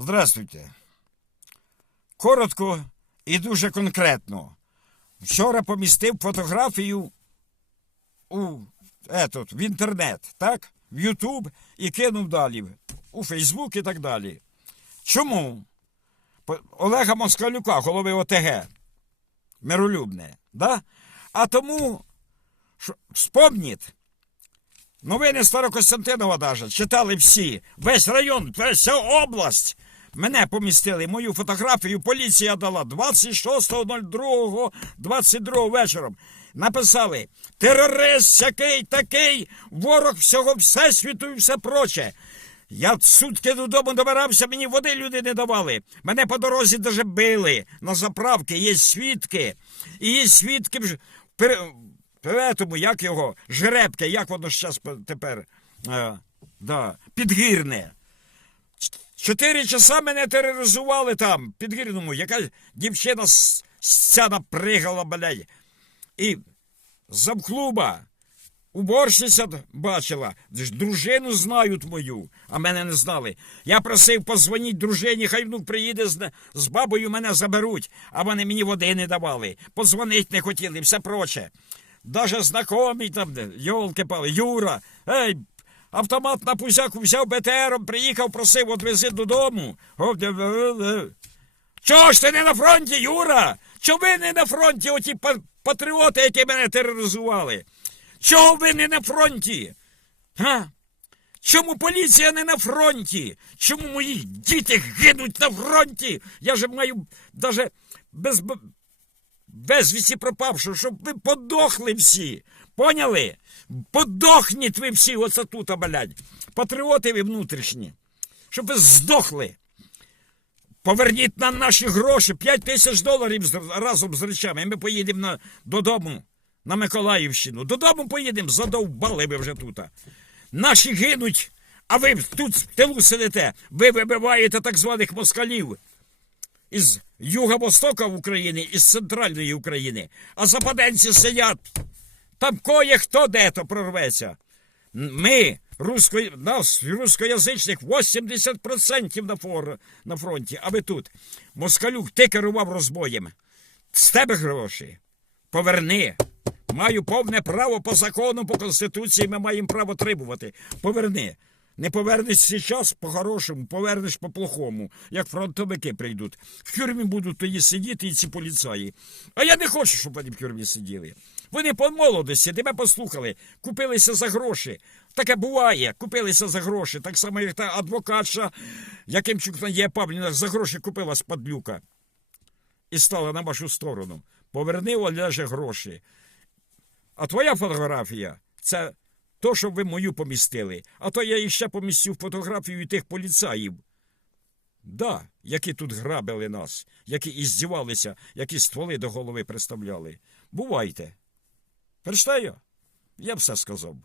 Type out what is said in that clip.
Здравствуйте. Коротко і дуже конкретно. Вчора помістив фотографію у, етот, в інтернет, так? В Ютуб і кинув далі, у Фейсбук і так далі. Чому? Олега Москалюка, голови ОТГ. Миролюбне. Да? А тому, що, вспомніть, Новини Старокостянтинова даже читали всі. Весь район, вся область. Мене помістили. Мою фотографію поліція дала 26.02.22 вечором. Написали терорист всякий такий, ворог всього всесвіту і все проче. Я сутки додому добирався, мені води люди не давали. Мене по дорозі даже били на заправки, є свідки. І є свідки в, Тому, як його, жеребке, як воно зараз тепер е, да, підгірне. Чотири часа мене тероризували там, підгірному, яка дівчина ця напригала, блядь. І завклуба уборщиця бачила, дружину знають мою, а мене не знали. Я просив позвоніть дружині, хай внук приїде з, з бабою мене заберуть, а вони мені води не давали. Позвонить не хотіли, все проче. Даже знакомий там, йолки пали, Юра, ей, автомат на пузяку взяв БТРом, приїхав, просив, отвези додому. Де- де- де. Чого ж ти не на фронті, Юра? Чого ви не на фронті, оті патріоти, які мене тероризували? Чого ви не на фронті? Га? Чому поліція не на фронті? Чому мої діти гинуть на фронті? Я же маю даже без б- безвісті пропавши, щоб ви подохли всі. Поняли? Подохніть ви всі оце тут, блядь. Патріоти ви внутрішні. Щоб ви здохли. Поверніть нам наші гроші, 5 тисяч доларів разом з речами. і Ми поїдемо на, додому, на Миколаївщину. Додому поїдемо, задовбали ви вже тут. Наші гинуть, а ви тут в тилу сидите. Ви вибиваєте так званих москалів із юго-востока України, із центральної України. А западенці сидять. Там кое хто де-то прорветься. Ми, русско, нас, рускоязичних, 80% на, фор, на фронті, а ви тут. Москалюк, ти керував розбоєм. З тебе гроші. Поверни. Маю повне право по закону, по Конституції ми маємо право требувати. Поверни. Не повернеш зараз по-хорошому, повернеш по-плохому, як фронтовики прийдуть. В тюрмі будуть тоді сидіти і ці поліцаї. А я не хочу, щоб вони в тюрмі сиділи. Вони по молодості, тебе послухали, купилися за гроші. Таке буває, купилися за гроші. Так само, як та адвокатша, Якимчук Надія Павлівна за гроші купила з падлюка і стала на вашу сторону. Поверни Олеже гроші. А твоя фотографія це то, що ви мою помістили. А то я іще помістив фотографію тих поліцаїв. Да, які тут грабили нас, які іздівалися, які стволи до голови приставляли. Бувайте. Прочитаю? Я все сказав.